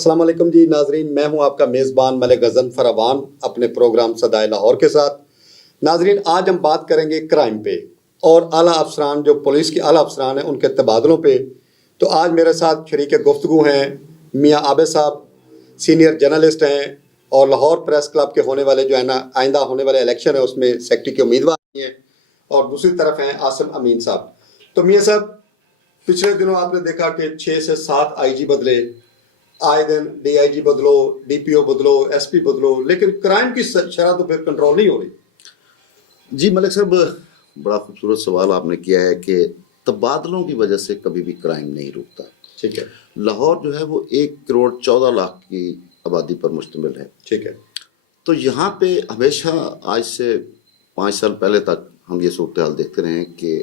السلام علیکم جی ناظرین، میں ہوں آپ کا میزبان ملک غزن فراوان اپنے پروگرام صدائے لاہور کے ساتھ۔ ناظرین، آج ہم بات کریں گے کرائم پہ اور اعلیٰ افسران، جو پولیس کے اعلیٰ افسران ہیں، ان کے تبادلوں پہ۔ تو آج میرے ساتھ شریک گفتگو ہیں میاں عابد صاحب، سینئر جرنلسٹ ہیں اور لاہور پریس کلب کے ہونے والے جو ہے نا آئندہ ہونے والے الیکشن ہے اس میں سیکرٹری کے امیدوار ہیں، اور دوسری طرف ہیں عاصم امین صاحب۔ تو میاں صاحب، پچھلے دنوں آپ نے دیکھا کہ 6 سے 7 آئی جی بدلے، آئے دن ڈی آئی جی بدلو، ڈی پی او بدلو، ایس پی بدلو، لیکن کرائم کی شرح تو پھر کنٹرول نہیں ہو رہی۔ جی ملک صاحب، بڑا خوبصورت سوال آپ نے کیا ہے کہ تبادلوں کی وجہ سے کبھی بھی کرائم نہیں رکتا۔ ٹھیک ہے۔ لاہور جو ہے وہ 1.14 کروڑ کی آبادی پر مشتمل ہے۔ ٹھیک ہے۔ تو یہاں پہ ہمیشہ آج سے 5 سال پہلے تک ہم یہ صورتحال دیکھتے رہے ہیں کہ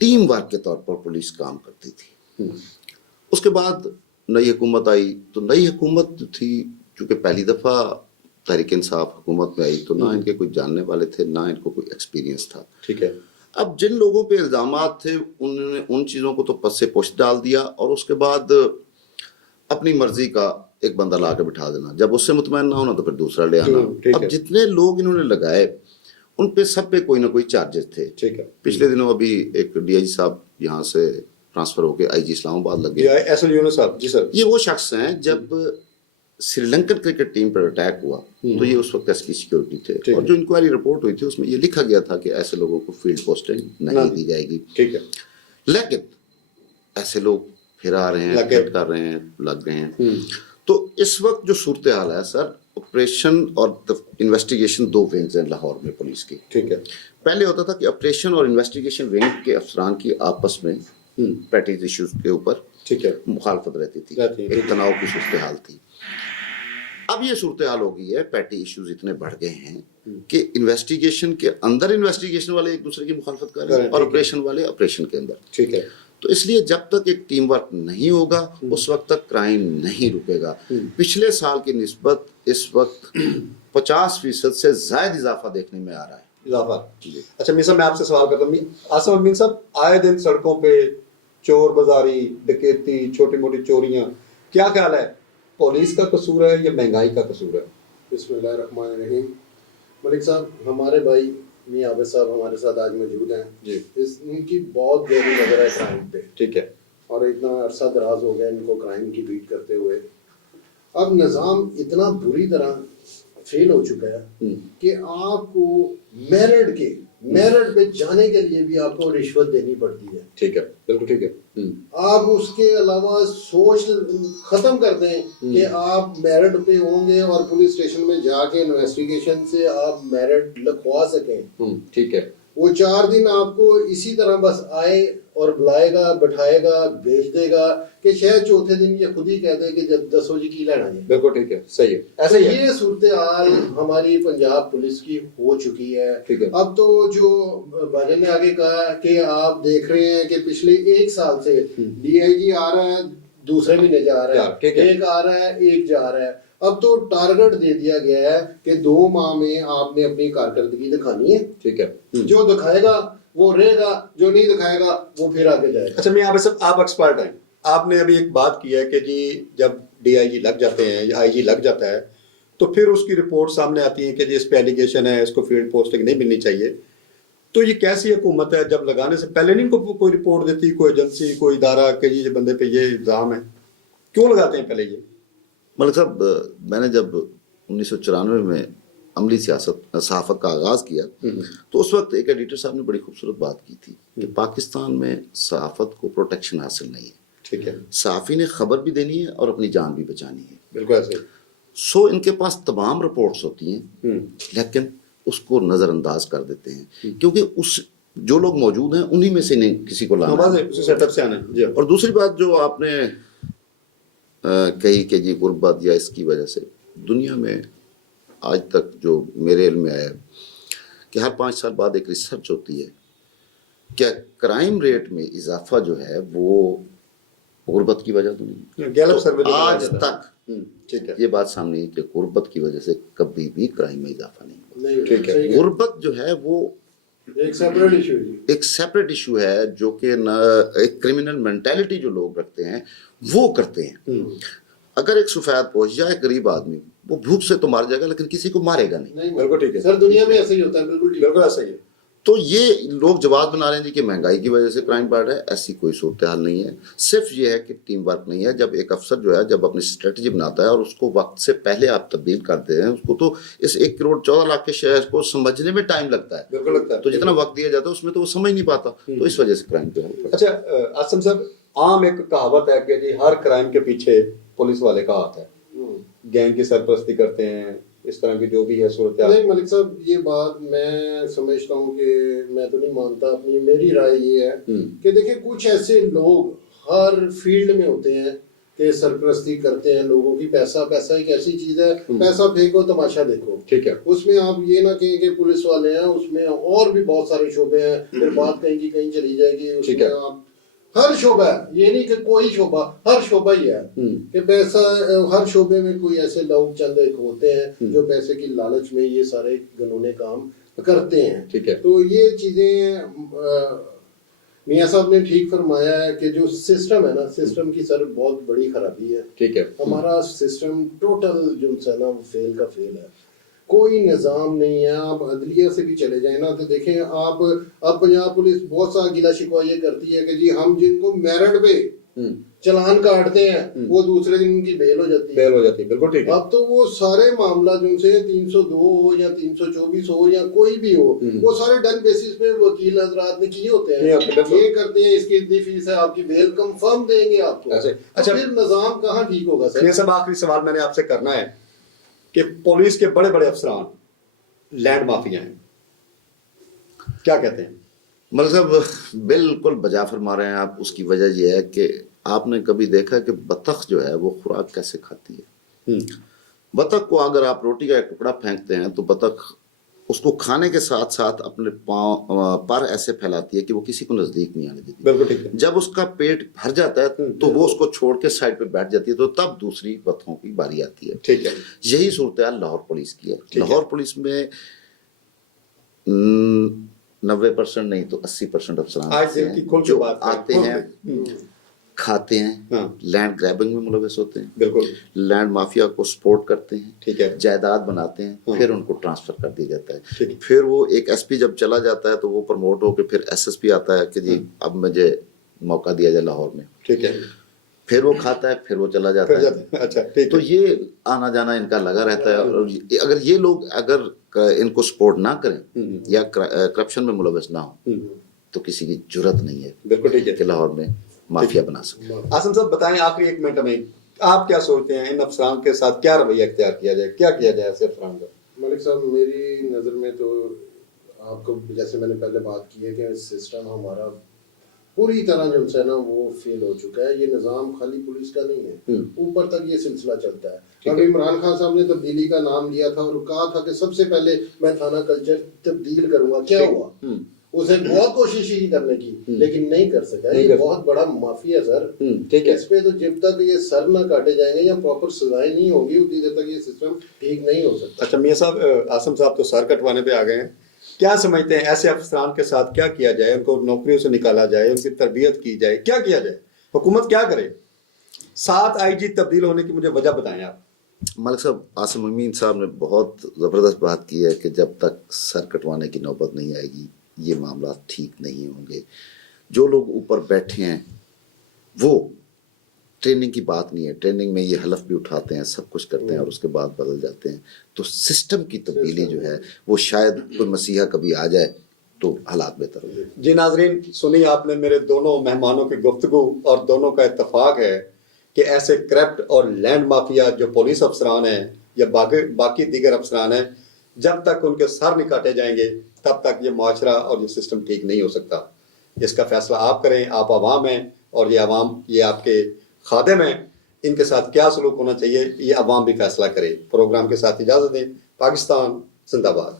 ٹیم ورک کے طور پر پولیس کام کرتی تھی۔ اس کے بعد نئی حکومت آئی تو نئی حکومت جو تھی، چونکہ پہلی دفعہ تحریک انصاف حکومت میں آئی، تو نہ ان کے کوئی جاننے والے تھے، نہ ان کو کوئی ایکسپیرینس تھا۔ ٹھیک ہے۔ اب جن لوگوں پہ الزامات تھے انہوں نے ان چیزوں کو تو پس سے پشت ڈال دیا، اور اس کے بعد اپنی مرضی کا ایک بندہ لا کے بٹھا دینا، جب اس سے مطمئن نہ ہونا تو پھر دوسرا لے آنا۔ اب جتنے لوگ انہوں نے لگائے ان پہ سب پہ کوئی نہ کوئی چارجز تھے۔ ٹھیک ہے۔ پچھلے دنوں ابھی ایک ڈی آئی جی صاحب یہاں سے ٹرانسفر ہو کے آئی جی اسلام آباد لگ گئے۔ ایس ایل یونس صاحب، جی سر۔ یہ وہ شخص ہیں، جب سری لنکن کرکٹ ٹیم پر اٹیک ہوا تو یہ اس وقت ایس پی سیکورٹی تھے، اور جو انکوائری رپورٹ ہوئی تھی اس میں یہ لکھا گیا تھا کہ ایسے لوگوں کو فیلڈ پوسٹنگ نہیں دی جائے گی۔ ٹھیک ہے۔ لیکن ایسے لوگ پھر آ رہے ہیں، ہٹ کر رہے ہیں، لگ رہے ہیں۔ تو اس وقت جو صورتحال ہے سر، آپریشن اور انویسٹیگیشن 2 ونگز ہیں لاہور میں پولیس کی۔ ٹھیک ہے۔ پہلے ہوتا تھا کہ آپریشن اور انویسٹیگیشن ونگ کے افسران کی آپس میں پیٹیز ایشوز کے اوپر ٹھیک ہے مخالفت رہتی تھی، ایک تناؤ کی صورتحال تھی۔ اب یہ صورتحال ہو گئی ہے، پیٹی ایشوز اتنے بڑھ گئے ہیں کہ انویسٹیگیشن کے اندر انویسٹیگیشن والے ایک دوسرے کی مخالفت کر رہے ہیں اور آپریشن والے آپریشن کے اندر۔ ٹھیک ہے۔ تو اس لیے جب تک ایک ٹیم ورک نہیں ہوگا اس وقت تک کرائم نہیں رکے گا۔ پچھلے سال کی نسبت اس وقت 50% سے زائد اضافہ دیکھنے میں آ رہا ہے۔ اضافہ۔ اچھا میاں صاحب، میں آپ سے سوال کرتا ہوں، عاصم امین صاحب، آئے دن سڑکوں پہ چور بازاری، ڈکیتی، چھوٹی موٹی چوریاں، کیا خیال ہے، پولیس کا قصور ہے یا مہنگائی کا قصور ہے؟ بسم اللہ الرحمن الرحیم۔ ملک صاحب، ہمارے بھائی میاں عابد صاحب ہمارے ساتھ آج موجود ہیں جی۔ ان کی بہت گہری نظر ہے کرائم پہ۔ ٹھیک ہے۔ اور اتنا عرصہ دراز ہو گیا ان کو کرائم کی بیٹ کرتے ہوئے۔ اب نظام اتنا بری طرح فیل ہو چکا ہے کہ آپ کو میرٹ پہ جانے کے لیے بھی آپ کو رشوت دینی پڑتی ہے۔ ٹھیک ہے، بالکل ٹھیک ہے۔ آپ اس کے علاوہ سوچ ختم کر دیں کہ آپ میرٹ پہ ہوں گے اور پولیس اسٹیشن میں جا کے انویسٹیگیشن سے آپ میرٹ لکھوا سکیں۔ ٹھیک ہے۔ وہ 4 دن آپ کو اسی طرح بس آئے اور بلائے گا، بٹھائے گا، بھیج دے گا کہ شاید چوتھے دن یہ خود ہی کہتے ہیں کہ جب 10 بجے کی لینا ہے۔ بالکل ٹھیک ہے، صحیح ہے، ایسے ہی ہے۔ یہ صورتحال ہماری پنجاب پولیس کی ہو چکی ہے۔ اب تو جو بھائی نے آگے کہا کہ آپ دیکھ رہے ہیں کہ پچھلے 1 سال سے ڈی آئی جی آ رہا ہے، دوسرے مہینے جا رہا ہے، ایک آ رہا ہے، ایک جا رہا ہے۔ اب تو ٹارگٹ دے دیا گیا ہے کہ 2 ماہ میں آپ نے اپنی کارکردگی دکھانی ہے۔ ٹھیک ہے۔ جو دکھائے گا وہ رہے گا، جو نہیں دکھائے گا وہ پھر آگے جائے گا۔ اچھا میاں عابد صاحب، آپ ایکسپرٹ ہیں، آپ نے ابھی ایک بات کی ہے کہ جی جب ڈی آئی جی لگ جاتے ہیں یا آئی جی لگ جاتا ہے تو پھر اس کی رپورٹ سامنے آتی ہے کہ جی اس پہ ایلیگیشن ہے، اس کو فیلڈ پوسٹنگ نہیں ملنی چاہیے۔ تو یہ کیسی حکومت ہے جب لگانے سے پہلے نہیں کوئی رپورٹ دیتی، کوئی ایجنسی، کوئی ادارہ کہ جی بندے پہ یہ الزام ہے؟ کیوں لگاتے ہیں پہلے یہ؟ ملک صاحب، میں نے جب 1994 میں عملی صحافت کا آغاز کیا تو اس وقت ایک ایڈیٹر صاحب نے بڑی خوبصورت بات کی تھی کہ پاکستان میں صحافت کو پروٹیکشن حاصل نہیں ہے۔ ٹھیک ہے۔ صحافی نے خبر بھی دینی ہے اور اپنی جان بھی بچانی ہے۔ بالکل ایسے۔ سو ان کے پاس تمام رپورٹس ہوتی ہیں لیکن اس کو نظر انداز کر دیتے ہیں کیونکہ جو لوگ موجود ہیں انہی میں سے نہیں کسی کو لانا ہے۔ اور دوسری بات جو آپ نے کہی کہ جی غربت یا اس کی وجہ سے، دنیا میں آج تک جو میرے علم میں آیا کہ ہر 5 سال بعد ایک ریسرچ ہوتی ہے کہ کرائم ریٹ میں اضافہ جو ہے وہ غربت کی وجہ تو نہیں۔ آج تک یہ بات سامنے ہے کہ غربت کی وجہ سے کبھی بھی کرائم میں اضافہ نہیں۔ غربت جو ہے وہ ایک سیپریٹ ایشو ہے جو کہ ایک کرمنل مینٹیلٹی جو لوگ رکھتے ہیں وہ کرتے ہیں۔ اگر ایک سفید پوش یا ایک غریب آدمی وہ بھوک سے تو مار جائے گا لیکن کسی کو مارے گا نہیں. بالکل ٹھیک ہے سر, دنیا میں ایسا ہی ہوتا ہے. بالکل ٹھیک, بالکل ایسا ہی ہے. تو یہ لوگ جواز بنا رہے ہیں کہ مہنگائی کی وجہ سے کرائم بڑھ رہا ہے. ایسی کوئی صورتحال نہیں ہے. صرف یہ ہے کہ ٹیم ورک نہیں ہے. جب ایک افسر جو ہے جب اپنی اسٹریٹجی بناتا ہے اور اس کو وقت سے پہلے آپ تبدیل کرتے ہیں, اس کو تو اس 1 کروڑ 14 لاکھ کے شہر کو سمجھنے میں ٹائم لگتا ہے. بالکل لگتا ہے. تو جتنا وقت دیا جاتا ہے اس میں تو وہ سمجھ نہیں پاتا. تو اس وجہ سے کرائم پہ ہوتا ہے. اچھا آسم صاحب, عام ایک کہاوت ہے کہ جی ہر کرائم کے پیچھے پولیس والے کا ہاتھ ہے, گینگ کی سرپرستی کرتے ہیں, اس طرح کی جو بھی ہے صورتحال. نہیں ملک صاحب, یہ بات میں سمجھتا ہوں کہ میں تو نہیں مانتا. اپنی میری رائے یہ ہے کہ دیکھیں کچھ ایسے لوگ ہر فیلڈ میں ہوتے ہیں کہ سرپرستی کرتے ہیں لوگوں کی. پیسہ ایک ایسی چیز ہے, پیسہ پھینکو تماشا دیکھو. ٹھیک ہے. اس میں آپ یہ نہ کہیں کہ پولیس والے ہیں, اس میں اور بھی بہت سارے شعبے ہیں. پھر بات کہیں کی کہیں چلی جائے گی. اس میں آپ ہر شعبہ ہے, یہ نہیں کہ کوئی شعبہ, ہر شعبہ ہی ہے کہ پیسہ. ہر شعبے میں کوئی ایسے لوگ چند ایک ہوتے ہیں جو پیسے کی لالچ میں یہ سارے گنونے کام کرتے ہیں. ٹھیک ہے. تو یہ چیزیں میاں صاحب نے ٹھیک فرمایا ہے کہ جو سسٹم ہے نا, سسٹم کی سر بہت بڑی خرابی ہے. ٹھیک ہے. ہمارا سسٹم ٹوٹل جو ہے نا فیل کا فیل ہے. کوئی نظام نہیں ہے. آپ عدلیہ سے بھی چلے جائیں نا تو دیکھیں آپ, اب پنجاب پولیس بہت سا گلا شکوہ یہ کرتی ہے کہ جی ہم جن کو میرٹ پہ چلان کاٹتے ہیں وہ دوسرے دن ان کی بیل ہو جاتی ہے. بیل ہو جاتی ہے. بالکل ٹھیک ہے. اب تو وہ سارے معاملہ جو سے 302 ہو یا 324 ہو یا کوئی بھی ہو, وہ سارے ڈن بیسس پہ وکیل حضرات نے کیے ہوتے ہیں. یہ کرتے ہیں اس کی اتنی فیس ہے, آپ کی بیل کنفرم دیں گے آپ کو. اچھا, پھر نظام کہاں ٹھیک ہوگا سر؟ یہ سب آخری سوال میں نے آپ سے کرنا ہے کہ پولیس کے بڑے بڑے افسران لینڈ مافیا ہیں, کیا کہتے ہیں؟ مطلب صاحب بالکل بجا فرما رہے ہیں آپ. اس کی وجہ یہ ہے کہ آپ نے کبھی دیکھا کہ بطخ جو ہے وہ خوراک کیسے کھاتی ہے؟ بطخ کو اگر آپ روٹی کا ایک ٹکڑا پھینکتے ہیں تو بطخ اس کو کھانے کے ساتھ ساتھ اپنے پاؤں پر ایسے پھیلاتی ہے کہ وہ کسی کو نزدیک نہیں آنے دیتی. بالکل ٹھیک ہے. جب اس کا پیٹ بھر جاتا ہے تو وہ اس کو چھوڑ کے سائڈ پہ بیٹھ جاتی ہے, تو تب دوسری بطخوں کی باری آتی ہے. ٹھیک ہے. یہی صورتحال لاہور پولیس کی ہے. لاہور پولیس میں 90% نہیں تو 80% افسران جو آتے ہیں, کھاتے ہیں, لینڈ گریبنگ میں ملوث ہوتے ہیں, بالکل لینڈ مافیا کو سپورٹ کرتے ہیں, ٹھیک ہے, جائیداد بناتے ہیں, پھر ان کو ٹرانسفر کر دیا جاتا ہے. پھر وہ ایک ایس پی جب چلا جاتا ہے تو وہ پروموٹ ہو کے پھر ایس ایس پی آتا ہے کہ جی اب مجھے موقع دیا جائے لاہور میں. ٹھیک ہے. پھر وہ کھاتا ہے, پھر وہ چلا جاتا ہے. اچھا, تو یہ آنا جانا ان کا لگا رہتا ہے. اور اگر یہ لوگ اگر ان کو سپورٹ نہ کریں یا کرپشن میں ملوث نہ ہو تو کسی کی جرت نہیں ہے بالکل ٹھیک ہے کہ لاہور میں مافیا بنا سکے. آسم صاحب بتائیں آخری 1 منٹ میں آپ کیا سوچتے ہیں ان افسران کے ساتھ کیا رویہ اختیار کیا جائے, کیا کیا جائے ایسے افسران کا؟ ملک صاحب میری نظر میں تو آپ کو جیسے میں نے پہلے بات کی ہے کہ سسٹم ہمارا پوری طرح جو ہے نا وہ فیل ہو چکا ہے. یہ نظام خالی پولیس کا نہیں ہے, اوپر تک یہ سلسلہ چلتا ہے. اب عمران خان صاحب نے تبدیلی کا نام لیا تھا اور کہا تھا کہ سب سے پہلے میں تھانہ کلچر تبدیل کروں گا. کیا ہوا؟ اسے بہت کوشش ہی کرنے کی لیکن نہیں کر سکا. یہ بہت بڑا مافیا سر. اس پہ تو جب تک یہ سر نہ کاٹے جائیں گے یا پراپر سزائیں نہیں ہوگی اتنی دیر تک یہ سسٹم ٹھیک نہیں ہو سکتا. اچھا میاں صاحب, آسم صاحب تو سر کٹوانے پہ آ گئے ہیں. کیا سمجھتے ہیں ایسے افسران کے ساتھ کیا کیا جائے؟ ان کو نوکریوں سے نکالا جائے, ان کی تربیت کی جائے, کیا کیا جائے؟ حکومت کیا کرے؟ 7 IG تبدیل ہونے کی مجھے وجہ بتائیں آپ. ملک صاحب, عاصم امین صاحب نے بہت زبردست بات کی ہے کہ جب تک سر کٹوانے کی نوبت نہیں آئے گی یہ معاملات ٹھیک نہیں ہوں گے. جو لوگ اوپر بیٹھے ہیں وہ ٹریننگ کی بات نہیں ہے. ٹریننگ میں یہ حلف بھی اٹھاتے ہیں, سب کچھ کرتے ہیں اور اس کے بعد بدل جاتے ہیں. تو سسٹم کی تبدیلی جو ہے وہ شاید کوئی مسیحا کبھی آ جائے تو حالات بہتر ہو جائے. جی ناظرین, سنی آپ نے میرے دونوں مہمانوں کی گفتگو اور دونوں کا اتفاق ہے کہ ایسے کرپٹ اور لینڈ مافیا جو پولیس افسران ہیں یا باقی دیگر افسران ہیں, جب تک ان کے سر نہیں کاٹے جائیں گے تب تک یہ معاشرہ اور یہ سسٹم ٹھیک نہیں ہو سکتا. اس کا فیصلہ آپ کریں. آپ عوام ہیں اور یہ عوام یہ آپ کے خادم ہیں. ان کے ساتھ کیا سلوک ہونا چاہیے یہ عوام بھی فیصلہ کرے. پروگرام کے ساتھ اجازت دیں. پاکستان زندہ باد.